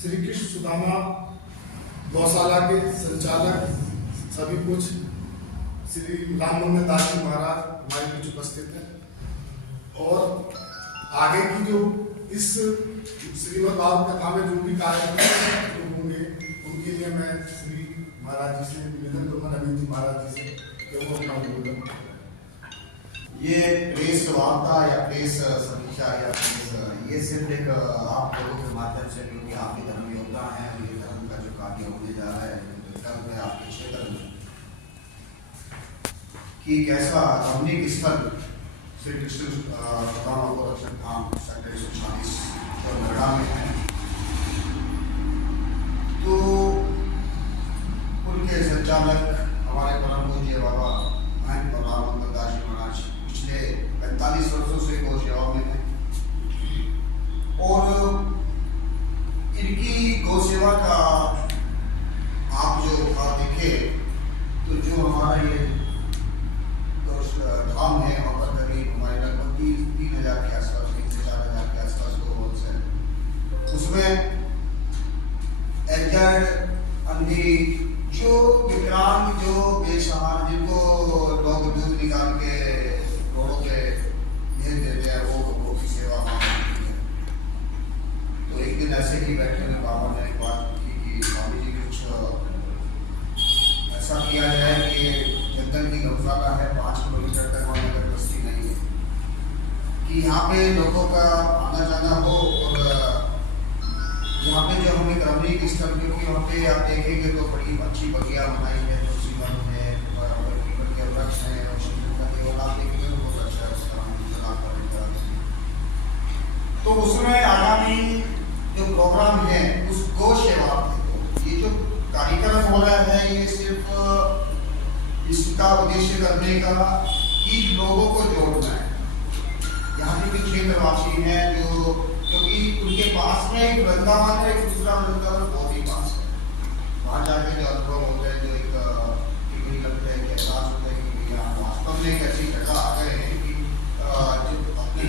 श्री कृष्ण सुदामा गौशाला के संचालक सभी कुछ श्री राममंगल दास जी महाराज हमारे बीच उपस्थित हैं और आगे की जो इस श्रीमद् भागवत कथा में जो भी कार्यक्रम होंगे उनके लिए मैं श्री महाराज जी से निवेदन करूँगा, नवीन जी महाराज जी से कि वो अपना उद्बोधन। ये प्रेस वार्ता या प्रेस समीक्षा या ये सिर्फ एक आप लोगों के माध्यम से, क्योंकि आपके धर्म योद्धा हैं और ये धर्म का जो कार्य होने जा रहा है धर्म है आपके क्षेत्र में कि कैसा धार्मिक स्थल श्री कृष्ण सुदामा गोरक्षण धाम सेक्टर 140 नोएडा में है। तो उनके संचालक हमारे परम पूज्य बाबा महंत और राममंगल दास जी महाराज पिछले 45 वर्षों से गौ सेवा में हैं और इनकी गौ सेवा का आप जो देखे तो जो हमारा ये धाम है वहाँ पर करीब हमारे लगभग 3,000 के आसपास, 3 से 4,000 के आसपास गौवंश है। उसमें एजड, अंधी, जो विकलांग, जो बेसहारा, जिनको लोग दूध निकाल के घोड़ों के भेज देते हैं, वो की सेवा होती है। तो एक दिन ऐसे ही बैठे में बाबा ने एक बात की कि स्वामी जी कुछ ऐसा किया जाए कि जंगल की गौशाला है 5 किलोमीटर तक वहाँ नगर बस्ती नहीं है, कि यहाँ पे लोगों का आना जाना हो और यहाँ पे जो हमें धार्मिक स्थल, क्योंकि वहाँ पे आप देखेंगे तो बड़ी अच्छी बगिया बनाई है, तुलसी वन है, बगिया वृक्ष है और शिव का केवल आप देखेंगे तो बहुत अच्छा है उसका। तो उसमें आगामी जो प्रोग्राम है उस गौ सेवा, ये जो कार्यक्रम हो रहा है ये सिर्फ इसका उद्देश्य करने का कि लोगों को जोड़ना है। यहाँ के क्षेत्रवासी हैं जो, क्योंकि उनके पास में एक वृंदावन है, एक दूसरा वृंदावन बहुत ही पास है। वहाँ जाके जो अनुभव होते हैं, जो एक लगता है कि एहसास होता है कि यहाँ वास्तव में एक ऐसी जगह आ गए हैं कि जो अपने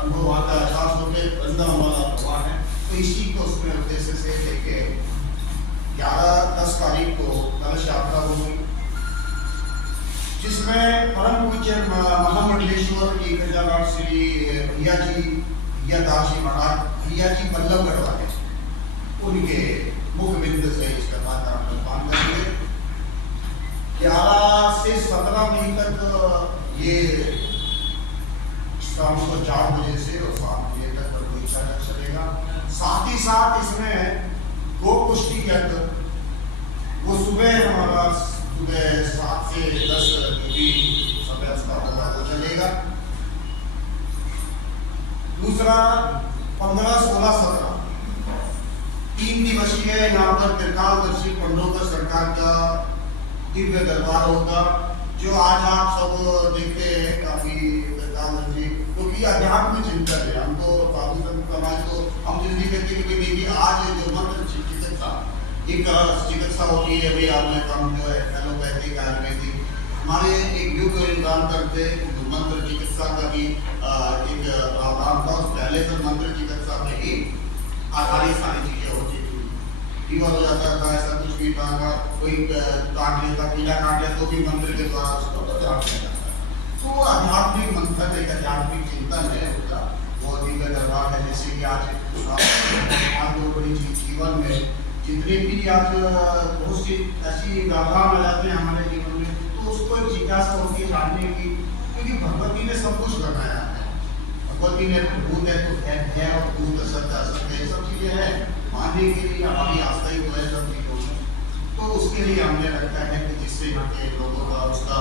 अनुभव आता है, एहसास होते हैं वृंदावन वाला भगवान है। तो इसी को उसमें उद्देश्य से लेके 11-10 तारीख को कलश यात्रा होगी, जिसमें परम पूज्य महामंडलेश्वर की गजागार श्री भैया दास जी महाराज, भैया जी बल्लभगढ़ वाले, उनके मुख बिंद से इस कथा का अनुष्ठान करेंगे। 11 से 17 मई तक ये शाम को 4 बजे से और 7 बजे तक परीक्षा तक चलेगा। साथ ही साथ इसमें गो पुष्टि यज्ञ वो सुबह हमारा सुबह 7 से 10 जो भी समय उसका होगा वो चलेगा। दूसरा 15, 16, 17 3 दिवसीय यहाँ पर त्रिकालदर्शी पंडोकर सरकार का दिव्य दरबार होगा, जो आज आप सब देखते हैं काफी त्रिकालदर्शी, क्योंकि अध्यात्म चिंतन है। हम तो साधु संत समाज को हम जल्दी कहते हैं कि देखिए आज जो मंत्र चिकित्सा एक चिकित्सा होती है, भाई आपने काम जो है एलोपैथिक, आयुर्वेदिक, हमारे एक युग इंसान करते मंत्र चिकित्सा का भी एक प्रावधान था। पहले तो मंत्र चिकित्सा में ही आधारित सारी चीजें होती थी। फीवर हो जाता था, ऐसा कुछ भी था, कोई काट लेता, कीड़ा काट लेता तो भी मंत्र के द्वारा उसको उपचार किया जाता है। तो आध्यात्मिक मंथन, एक आध्यात्मिक चिंतन है उसका, वो दिव्य दरबार है। जैसे कि आज बड़ी जीवन में जितने भी आज बहुत सी ऐसी गाथा आ जाते हैं हमारे जीवन में, तो उसको एक जिज्ञासा होती है जानने की, क्योंकि भगवती ने सब कुछ बनाया है। भगवती ने भूत है तो है और भूत असत्य असत्य ये सब चीजें हैं, मानने के लिए हमारी आस्था ही तो है सब चीजों में। तो उसके लिए हमने रखा है कि जिससे यहाँ के लोगों का उसका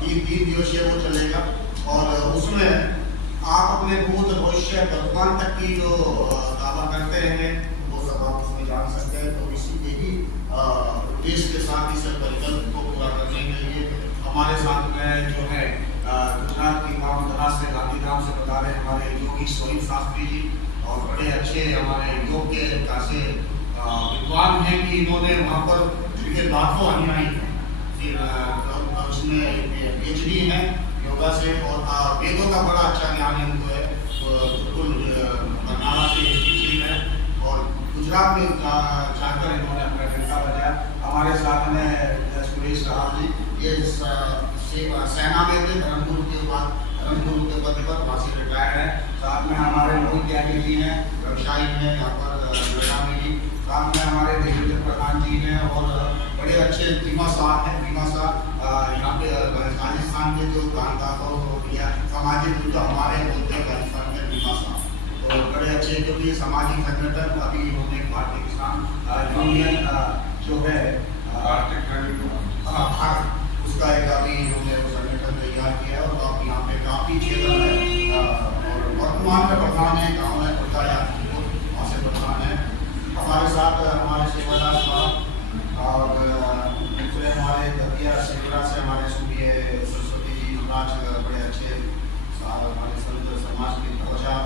3 दिवसीय वो चलेगा और उसमें आप अपने भूत भविष्य वर्तमान तक की जो दावा करते हैं वो सब आप उसमें जान सकते हैं। तो इसी के ही उद्देश्य के साथ इस परिकल्प को पूरा करने के लिए हमारे साथ में जो है गुजरात की पावनधरा से गांधीधाम से बता रहे हमारे योगी स्वयं शास्त्री जी, और बड़े अच्छे हमारे योग के ऐसे विद्वान हैं कि इन्होंने वहाँ पर लाखों अनुयायी हैं, उसमें PhD है योगा से और वेदों का बड़ा अच्छा ज्ञान है उनको है। बिल्कुल बरनाला से गुजरात में जाकर इन्होंने अपना डंका बजाया। हमारे साथ में सुरेश साहब जी, ये सेना में थे, धर्मपुर के पद पर वहाँ से रिटायर्ड है। साथ में हमारे मोहित त्यागी जी हैं, व्यवसायी हैं यहाँ पर नोएडा में जी। साथ में हमारे देवेंद्र प्रधान जी हैं और बड़े अच्छे बीमा साहब हैं। बीमा साहब यहाँ पे राजस्थान के जो दानदाताओं को दिया सामाजिक जो हमारे बोलते हैं राजस्थान में बीमा साहब, तो बड़े अच्छे क्योंकि सामाजिक संगठन अभी इन्होंने भारतीय किसान यूनियन जो है उसका एक अभी इन्होंने संगठन तैयार किया है और अब यहाँ पे काफ़ी क्षेत्र है और वर्तमान में प्रधान है, गाँव है बताया वहाँ से प्रधान है। हमारे साथ हमारे सेवादार साहब और दूसरे हमारे दतिया सेवरा से हमारे सूर्य सरस्वती जी महाराज बड़े अच्छे साहब हमारे संत समाज के ध्वजा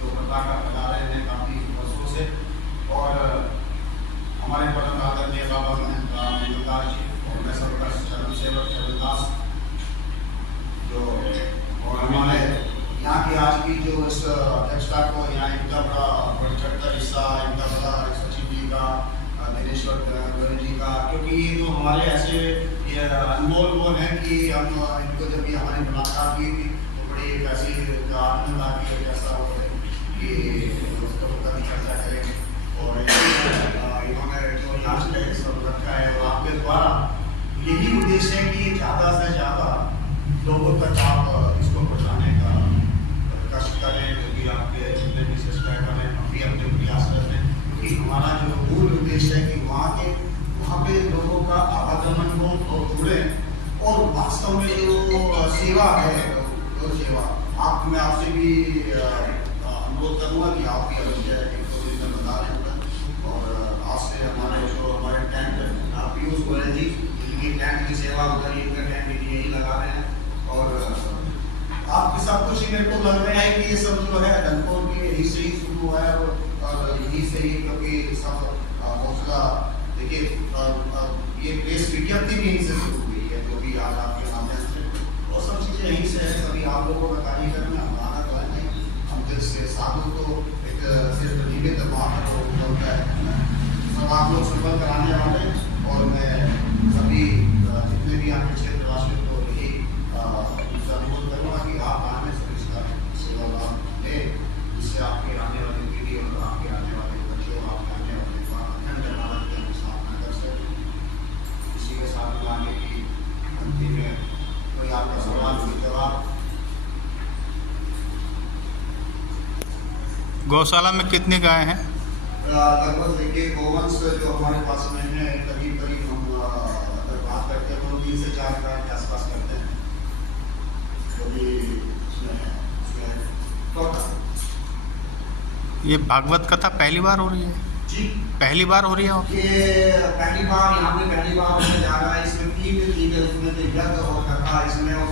जो पताका फैला रहे हैं काफ़ी वर्षों से। और हमारे परम आदरणीय बाबा महेंद्र जी और मैं सबका चरण सेवक चरणदास जो और हमारे यहाँ की आज की जो इस अध्यक्षता को यहाँ इनका बड़ा बढ़ चढ़कर हिस्सा इनका बड़ा सचिव जी का दिनेश्वर गोयल जी का, क्योंकि ये जो हमारे ऐसे ये अनमोल वो हैं कि हम इनको जब भी हमारी मुलाकात की थी तो बड़ी एक ऐसी आनंद आती है जैसा हो कि उसको कभी चर्चा करेंगे। और इन्होंने जो यहाँ से सब रखा है और आपके द्वारा यही उद्देश्य है कि ज़्यादा से ज़्यादा लोगों तक आप इसको पहुँचाने का कष्ट करें, क्योंकि आपके जितने भी सिस्टर करें हम भी अपने प्रयास करते हैं, क्योंकि हमारा जो मूल उद्देश्य है कि वहाँ पे लोगों का आवागमन हो और जुड़े और वास्तव में जो सेवा है जो सेवा मैं आपसे भी अनुरोध करूँगा कि आप भी अवश्य एक दो दिन में बता रहे हैं। और आज से हमारे टेंट पीयूष गोयल जी इनकी टेंट की सेवा उधर इनका टेंट यही लगा रहे हैं। और आपके सब कुछ मेरे को लग रहा है कि ये सब जो है डंकों के यही से ही शुरू हुआ है और यही से ही, क्योंकि सब हौसला देखिए ये प्रेस विज्ञप्ति भी यहीं से शुरू हुई है जो भी आज आपके माध्यम से और सब चीज़ें यहीं से है। सभी आप लोगों का कार्यक्रम में हमारा तो है नहीं, हम तो इससे साधु को एक सिर्फ निमित्त मात्र होता है। सब आप लोग संपर्क कराने वाले और मैं सभी जितने भी आपके क्षेत्रवासियों को यही अनुरोध करूँगा कि आप आने से इसका सेवा लाभ लें, जिससे आपके आने वाली पीढ़ी और आपके आने वाले बच्चों आपके आने वाले अखंड भारत की हम स्थापना कर सकें। इसी के साथ में आगे की अंतिम में कोई आपका सवाल कोई जवाब। गौशाला में कितने गाय हैं? लगभग देखिए गोवंश जो हमारे पास में है करीब हम अगर बात करते हैं तो 3 से 4 गाय के आसपास करते हैं जो भी उसमें टोटल। ये भागवत कथा पहली बार हो रही है जी? पहली बार हो रही है? ये पहली बार यहाँ पे पहली बार होने जा रहा है। इसमें 3 उसमें तो यज्ञ और कथा इसमें और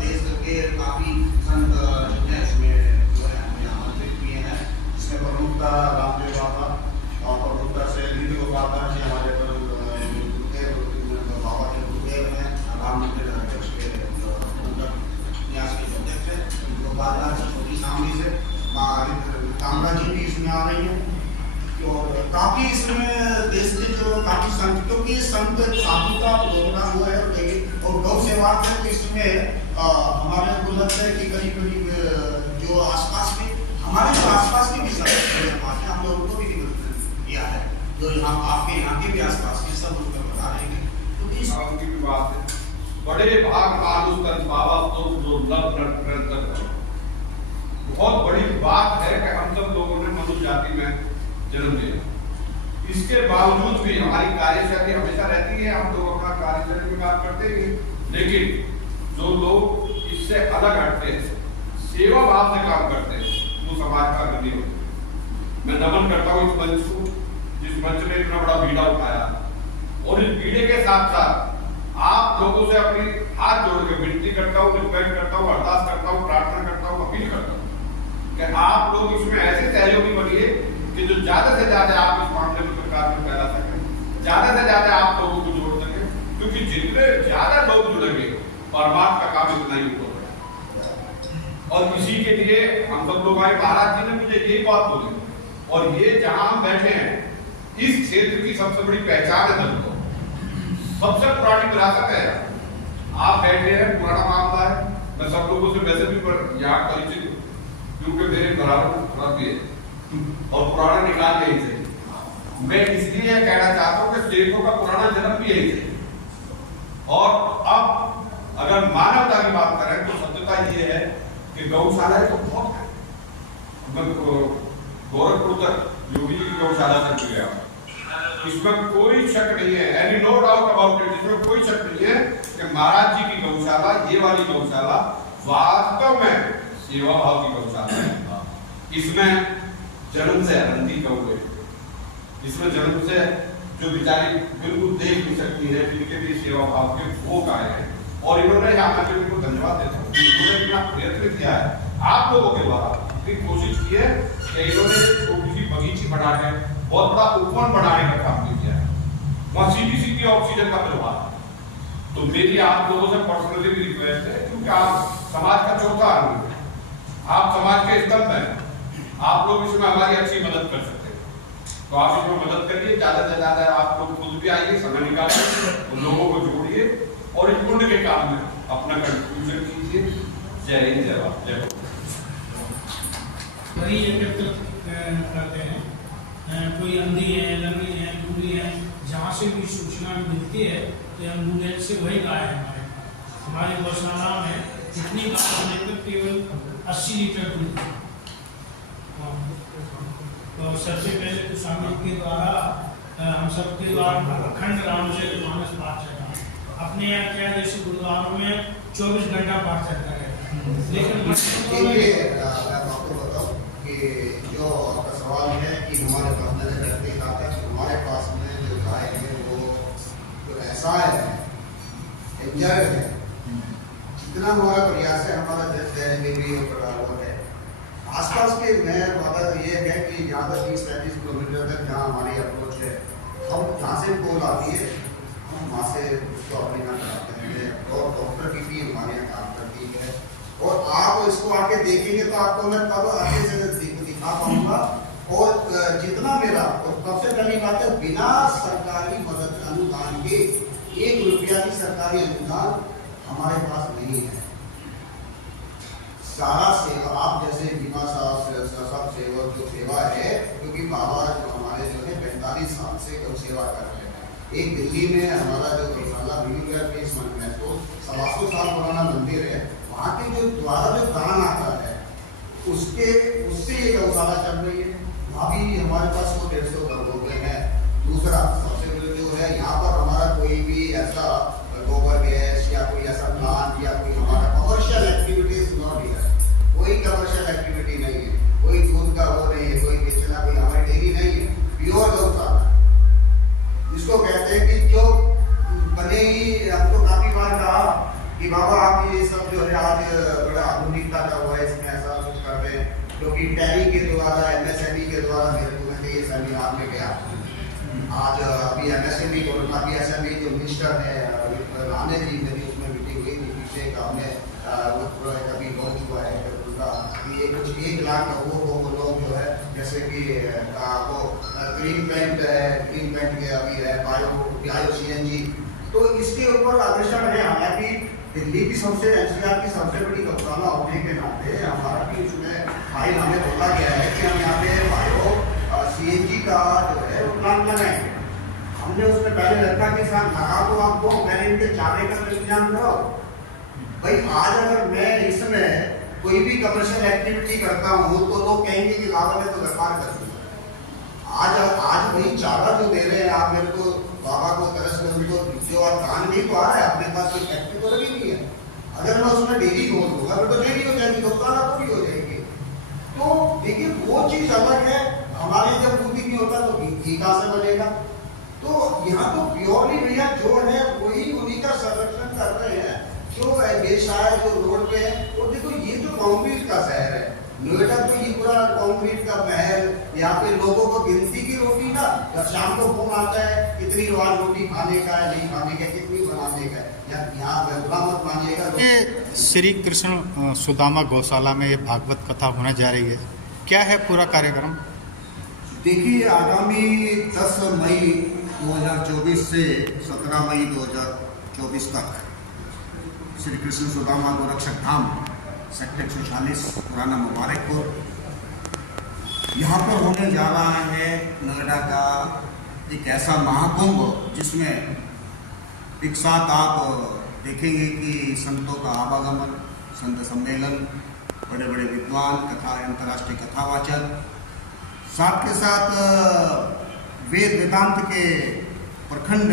देश के काफ़ी संत जो है इसमें जो है हमें आमंत्रित किए हैं। इसमें प्रमुखता रामदेव बाबा और प्रमुखता से लीड बाबा जी हमारे गुरुदेव बाबा के गुरुदेव हैं, राम मंदिर अध्यक्ष के न्यास के अध्यक्ष हैं, उनको बाजार से छोटी सामने से कामरा जी भी इसमें आ रही हैं। और काफ़ी इसमें देश के जो काफ़ी संत, क्योंकि संत साधु का प्रोग्राम हुआ है और गौ सेवा है, तो इसमें हमारे को लगता है कि करीब जो आसपास के हमारे जो आसपास के भी संत हम लोगों को भी किया है, जो यहाँ आपके यहाँ के भी आसपास के सब उसका बता रहे हैं। तो इस की भी बात है, बड़े भाग आलूस्तन बाबा तो जो लव बहुत बड़ी बात है कि हम सब लोगों ने मनुष्य जाति में जन्म लिया। इसके बावजूद भी हमारी कार्यशैली हमेशा रहती है, हम लोग अपना कार्यशैली में काम करते हैं, लेकिन जो लोग इससे अलग हटते हैं, सेवा भाव से काम करते हैं, वो समाज का गति होता है। मैं नमन करता हूँ इस मंच को, जिस मंच ने इतना बड़ा बीड़ा उठाया, और इस बीड़े के साथ साथ आप लोगों से अपनी हाथ जोड़ के विनती करता हूँ, रिक्वेस्ट करता हूँ, अरदास करता हूँ, प्रार्थना करता हूँ, अपील करता हूँ कि आप लोग इसमें ऐसे सहयोगी बनिए कि जो ज्यादा से ज्यादा आप इस मामले में प्रकाश में फैला सकें, ज्यादा से ज्यादा आप लोगों को जोड़ सकें, क्योंकि जितने ज्यादा लोग जुड़ेंगे परमात्मा का काम इतना ही होगा। और इसी के लिए हम सब लोग आए, महाराज जी ने मुझे यही बात बोली, और ये जहां हम बैठे हैं इस क्षेत्र की सबसे बड़ी पहचान है दंगों, सबसे पुरानी विरासत है। आप बैठे हैं, पुराना मामला है। मैं सब लोगों से वैसे भी यहाँ परिचित हूँ, क्योंकि मेरे घराना भी है और पुराना निकाल यही से। मैं इसलिए कहना चाहता हूँ कि स्टेटों का पुराना जन्म भी यही से। और अब अगर मानवता की बात करें तो सत्यता ये है कि गौशालाएं तो बहुत है। गोरखपुर तक योगी जी की गौशाला तक गया, इसमें कोई शक नहीं है, any no doubt about it, इसमें कोई शक नहीं है कि महाराज जी की गौशाला, ये वाली गौशाला वास्तव में सेवा भाव की गौशाला है। इसमें जन्म से हरंती गौए, इसमें जन्म से जो बेचारी बिल्कुल देख नहीं सकती है, जिनके भी सेवा भाव के वो गाय हैं। और इन्होंने यहाँ पर इनको धन्यवाद देता हूँ, इन्होंने इतना प्रयत्न किया है आप लोगों के द्वारा, इतनी कोशिश की है कि इन्होंने छोटी सी बगीची बना के बहुत बड़ा उपवन बनाने का काम किया है। वहाँ सीधी ऑक्सीजन का प्रवाह। तो मेरी आप लोगों से पर्सनली भी रिक्वेस्ट है, क्योंकि आप समाज का चौथा आदमी है, आप समाज के स्तंभ हैं, आप लोग इसमें हमारी अच्छी मदद कर सकते हैं। तो आप इसमें मदद करिए, ज्यादा से ज्यादा आप लोग खुद भी आइए, समय निकालिए, लोगों को जोड़िए और इस पुण्य के काम में अपना कंट्रीब्यूशन कीजिए। जय हिंद, जय भारत, जय भारत। वही एकत्र करते हैं, कोई अंधी है, लंगड़ी है, बूढ़ी है, जहाँ से भी सूचना मिलती है तो एम्बुलेंस से वही गाय है हमारी गौशाला में। इतनी गाय होने पर केवल 80 लीटर दूध। तो सबसे पहले तो स्वामी के द्वारा हम सबके द्वारा अखंड रामचरितमानस पाठ चलता है। अपने यहाँ क्या जैसे गुरुद्वारों में 24 घंटा पाठ चलता है, लेकिन कि जो आपका सवाल है कि हमारे पास नजर रखने का है, हमारे पास में जो गाय है वो जो ऐसा है, एंजॉय है, जितना हमारा प्रयास है, हमारा जैसे भी हुआ है आसपास के में वादा ये है कि ज़्यादा 30-35 किलोमीटर तक जहाँ हमारी अप्रोच है, हम जहाँ से कॉल आती है हम वहाँ से उसको अपने यहाँ कराते हैं और डॉक्टर की टीम हमारे यहाँ काम करती है। और आप इसको आके देखेंगे तो आपको मैं तब आगे से दिखा पाऊंगा। और जितना मेरा, और सबसे पहली बात है, बिना सरकारी मदद अनुदान के 1 रुपया की सरकारी अनुदान हमारे पास नहीं है। सारा सेवा आप जैसे बीमा साहब सब सेवा जो सेवा है, क्योंकि बाबा जो हमारे जो है 45 साल से गौ सेवा कर रहे हैं। एक दिल्ली में हमारा जो गौशाला तो 125 साल पुराना मंदिर है, वहाँ के जो द्वारा जो दान आता है उससे ये गौशाला चल रही है। वहाँ भी हमारे पास 100-150 गौ हैं। दूसरा सबसे जो है, यहाँ पर हमारा कोई भी ऐसा गोबर गैस या कोई ऐसा प्लांट या कोई हमारा कमर्शियल एक्टिविटीज नॉट है, कोई कमर्शियल एक्टिविटी नहीं है, कोई दूध का वो नहीं है, कोई बेचना, कोई हमारी डेयरी नहीं है, प्योर गौशाला जिसको कहते हैं। कि जो भले ही हमको काफी बार कहा कि बाबा आप ये सब जो है आज बड़ा आधुनिकता का हुआ है, इसमें ऐसा कुछ कर रहे हैं, क्योंकि टैली के द्वारा, MSME के द्वारा मेरे को ये सेमिनार में गया। आज अभी MSME कोरोना की SME जो मिनिस्टर है राणे जी, मेरी उसमें मीटिंग हुई थी पीछे का, हमने वो पूरा कभी लॉन्च हुआ है कि ये कुछ 1 लाख लोगों को लोग जो है, जैसे कि वो ग्रीन पेंट है, ग्रीन पेंट के अभी है, बायो CNG, तो इसके ऊपर अग्रसर है। हालांकि दिल्ली की सबसे NCR की सबसे बड़ी गौशाला होने के नाते हमारा भी उसमें फाइल हमें बोला गया है कि हम यहाँ पे बायो CNG का जो है वो प्लांट लगाएंगे। हमने उसमें पहले रखा कि साहब लगा तो आपको, मैंने इनके चारे का इंतजाम करो भाई। आज अगर मैं इसमें कोई भी कमर्शियल एक्टिविटी करता हूँ तो लोग कहेंगे कि बाबा ने तो व्यापार कर दिया। आज वही चारा जो दे रहे हैं आप मेरे को, बाबा को तरस में उनको जो और धान नहीं तो आ रहा है, अपने पास कोई फैक्ट्री तो लगी नहीं है। अगर मैं उसमें डेयरी खोल दूंगा तो डेयरी हो जाएगी, गौशाला पूरी हो जाएगी। तो देखिए वो चीज अलग है। हमारे जब दूध नहीं होता तो घी कहाँ से बनेगा? तो यहाँ तो प्योरली भैया जो है वही उन्हीं का संरक्षण कर रहे हैं। जो बेशा जो रोड पे है, और देखो ये जो कंक्रीट का शहर है नोएडा, तो ये पूरा कंक्रीट का महल, यहाँ पे लोगों को गिनती की रोटी ना, जब शाम को फोन आता है कितनी रोज रोटी खाने का है, नहीं खाने का, कितनी बनाने का है, यहाँ मत मानिएगा। श्री कृष्ण सुदामा गौशाला में ये भागवत कथा होने जा रही है, क्या है पूरा कार्यक्रम? देखिए, आगामी 10 मई 2024 से 17 मई 2024 तक श्री कृष्ण सुदामा गोरक्षक धाम सेक्टर 146 पुराना मुबारकपुर, यहाँ पर होने जा रहा है नोएडा का एक ऐसा महाकुंभ जिसमें एक साथ आप देखेंगे कि संतों का आवागमन, संत सम्मेलन, बड़े बड़े विद्वान, कथा, अंतर्राष्ट्रीय कथावाचक, साथ के साथ वेद वेदांत के प्रखंड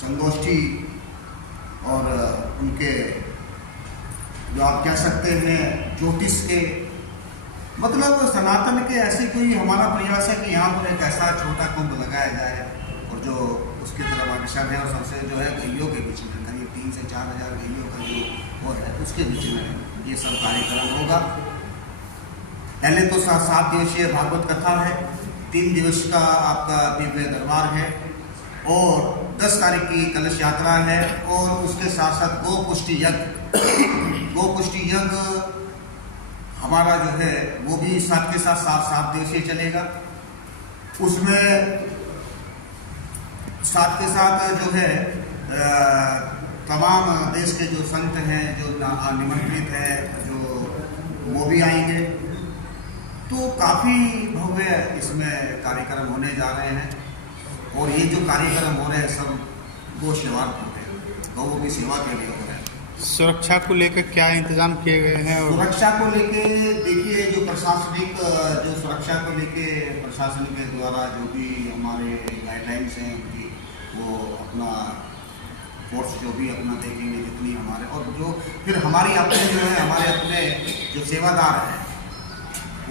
संगोष्ठी और उनके जो आप कह सकते हैं ज्योतिष के, मतलब सनातन के ऐसे कोई हमारा प्रयास है कि यहाँ पर एक ऐसा छोटा कुंभ लगाया जाए और जो उसकी तरफ आकर्षण है और सबसे जो है गैयों के बीच में करीब 3 से 4 हज़ार गैयों का जो वो है उसके बीच में ये सब कार्यक्रम होगा। पहले तो 7 दिवसीय भागवत कथा है, 3 दिवस का आपका दिव्य दरबार है और 10 तारीख की कलश यात्रा है और उसके साथ साथ गोपुष्टि यज्ञ हमारा जो है वो भी साथ के साथ 7 दिवसीय चलेगा। उसमें साथ के साथ जो है तमाम देश के जो संत हैं, जो निमंत्रित हैं, जो वो भी आएंगे, तो काफ़ी भव्य इसमें कार्यक्रम होने जा रहे हैं। और ये जो कार्यक्रम हो रहे हैं सब गौ सेवार्थ होते हैं, गौ की सेवा के लिए हो रहे हैं। सुरक्षा को लेकर क्या इंतजाम किए गए हैं? सुरक्षा को लेके देखिए, जो प्रशासनिक जो सुरक्षा को लेके प्रशासन के द्वारा जो भी हमारे गाइडलाइंस हैं उनकी, वो अपना फोर्स जो भी अपना देखेंगे जितनी हमारे, और जो फिर हमारी अपने जो है हमारे अपने जो सेवादार हैं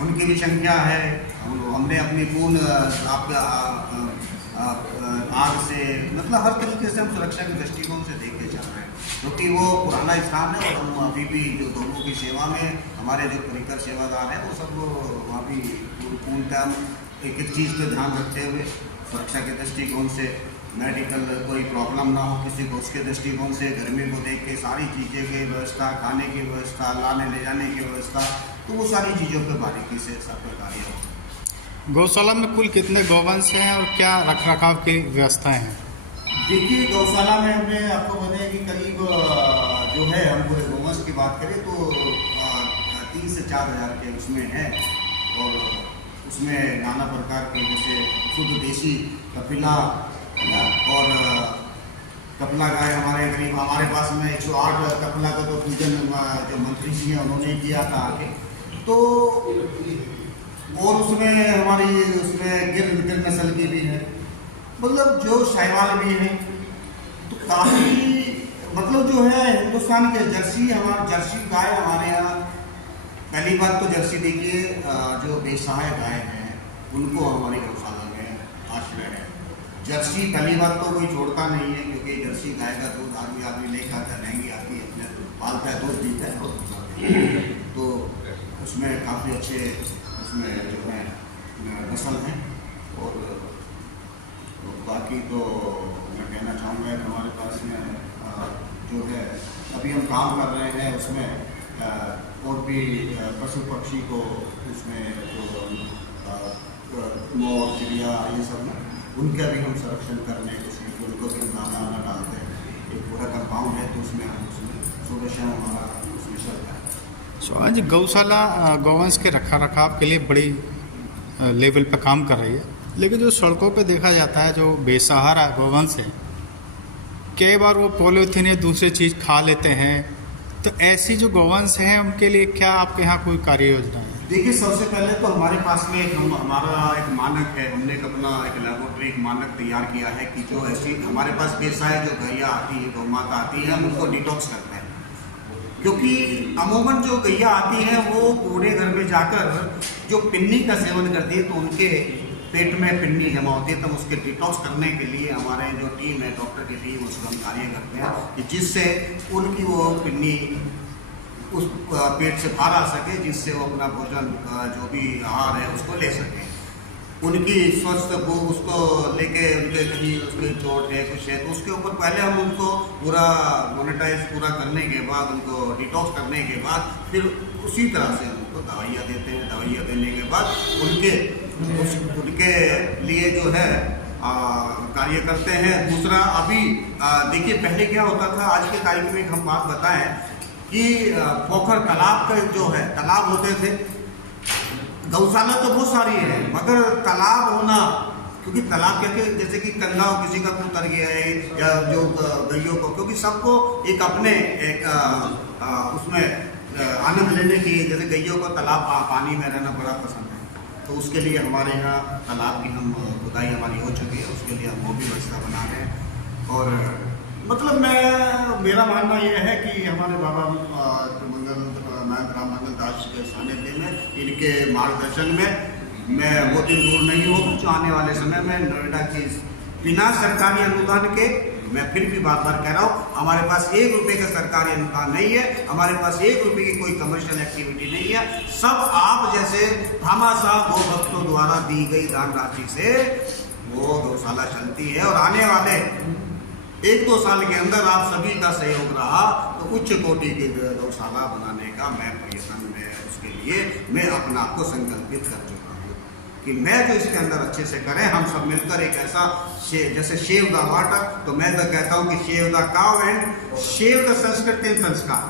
उनकी भी संख्या है। हमने अपनी पूर्ण आग से मतलब हर तरीके से हम सुरक्षा के दृष्टिकोण से देख के चल रहे हैं, क्योंकि वो पुराना स्थान है और हम अभी भी जो दोनों की सेवा में हमारे जो परिकर सेवादार हैं वो सब वहाँ भी पूर्णतः एक चीज़ पर ध्यान रखते हुए सुरक्षा के दृष्टिकोण से, मेडिकल कोई प्रॉब्लम ना हो किसी को उसके दृष्टिकोण से, गर्मी को देख के सारी चीज़ें की व्यवस्था, खाने की व्यवस्था, लाने ले जाने की व्यवस्था, तो वो सारी चीज़ों पर बारीकी से सब पर कार्य हो। गौशाला में कुल कितने गौवंश हैं और क्या रख रखाव की व्यवस्थाएं हैं? देखिए, गौशाला में हमने आपको बताया कि करीब जो है हम पूरे गौवंश की बात करें तो 3 से 4 हज़ार के उसमें है और उसमें नाना प्रकार के जैसे शुद्ध देसी कपिला और कपिला गाय हमारे करीब हमारे पास में 108 कपिला का तो पूजन जो मंत्री जी हैं उन्होंने किया था आगे, तो और उसमें हमारी उसमें गिर नस्ल की भी है, मतलब जो शैवाल भी है, तो काफ़ी मतलब जो है हिंदुस्तान के जर्सी गाय हमारे यहाँ। पहली बात तो जर्सी देखिए, जो बेसहाय गाय हैं उनको हमारी गौशाला में आश्रय है। जर्सी पहली बात तो कोई छोड़ता नहीं है, क्योंकि जर्सी गाय का दूध आदमी ले खाता है, महंगी आती है, अपने पालता है, दूध पीता है और तो उसमें काफ़ी अच्छे उसमें जो है नस्ल हैं। और बाकी तो मैं कहना चाहूँगा कि हमारे पास में जो है अभी हम काम कर रहे हैं उसमें और भी पशु पक्षी को उसमें जो मोर चिड़िया ये सब ना उनका भी हम संरक्षण करने की कोशिश, उनको भी दाना वाना डालते हैं। एक पूरा कंपाउंड है तो उसमें हम उसमें सुबह शाम हमारा उसमें चलता है। आज गौशाला गौवंश के रखा के लिए बड़ी लेवल पे काम कर रही है, लेकिन जो सड़कों पे देखा जाता है जो बेसहारा गौवंश है, कई बार वो पॉलीथीन या दूसरी चीज़ खा लेते हैं, तो ऐसी जो गौवंश हैं उनके लिए क्या आपके यहाँ कोई कार्य योजना है? देखिए, सबसे पहले तो हमारे पास में हमारा एक मानक है, हमने एक अपना एक लेबोरेटरी एक मानक तैयार किया है कि जो ऐसी हमारे पास बेसहाय जो गैया आती है, गौ माता आती है, हम उनको डिटॉक्स करते हैं। क्योंकि अमूमन जो गैया आती है वो पूरे घर में जाकर जो पिन्नी का सेवन करती है तो उनके पेट में पिन्नी जमा होती है, तब उसके डिटॉक्स करने के लिए हमारे जो टीम है, डॉक्टर की टीम, उसको हम कार्य करते हैं कि जिससे उनकी वो पिन्नी उस पेट से बाहर आ सके, जिससे वो अपना भोजन जो भी आहार है उसको ले सके। उनकी स्वस्थ वो उसको लेके उनके कहीं उसके चोट है कुछ है तो उसके ऊपर पहले हम उनको पूरा मोनेटाइज पूरा करने के बाद, उनको डिटॉक्स करने के बाद फिर उसी तरह से उनको दवाइयाँ देते हैं। दवाइयाँ देने के बाद उनके उनके लिए जो है कार्य करते हैं। दूसरा अभी देखिए पहले क्या होता था, आज के तारीख में हम बात बताएं कि पोखर तालाब का जो है, तालाब होते थे, गौशाला तो बहुत सारी है मगर तालाब होना, क्योंकि तालाब क्या जैसे कि कंधा हो किसी का उतर गया है या जो गैयों को, क्योंकि सबको एक अपने एक उसमें आनंद लेने की, जैसे गैयों को तालाब पानी में रहना बड़ा पसंद है, तो उसके लिए हमारे यहाँ तालाब की हम खुदाई हमारी हो चुकी है, उसके लिए हम वो भी व्यवस्था बना रहे हैं। और मतलब मेरा मानना यह है कि हमारे बाबा राम मंगल दास के सानिध्य में, इनके मार्गदर्शन में मैं वो दिन दूर नहीं हूँ जो आने वाले समय में नोएडा की बिना सरकारी अनुदान के, मैं फिर भी बार बार कह रहा हूँ, हमारे पास 1 रुपये का सरकारी अनुदान नहीं है, हमारे पास 1 रुपये की कोई कमर्शियल एक्टिविटी नहीं है, सब आप जैसे भामाशाह गो भक्तों द्वारा दी गई दान राशि से वो गौशाला चलती है। और आने वाले 1-2 साल के अंदर आप सभी का सहयोग रहा तो उच्च कोटि की गौशाला बनाने का मैं प्रयत्न में, उसके लिए मैं अपना आपको संकल्पित कर चुका हूँ कि मैं जो इसके अंदर अच्छे से करें, हम सब मिलकर एक ऐसा जैसे शेव द वाटर, तो मैं तो कहता हूँ कि save the cow and save the संस्कृति एंड संस्कार।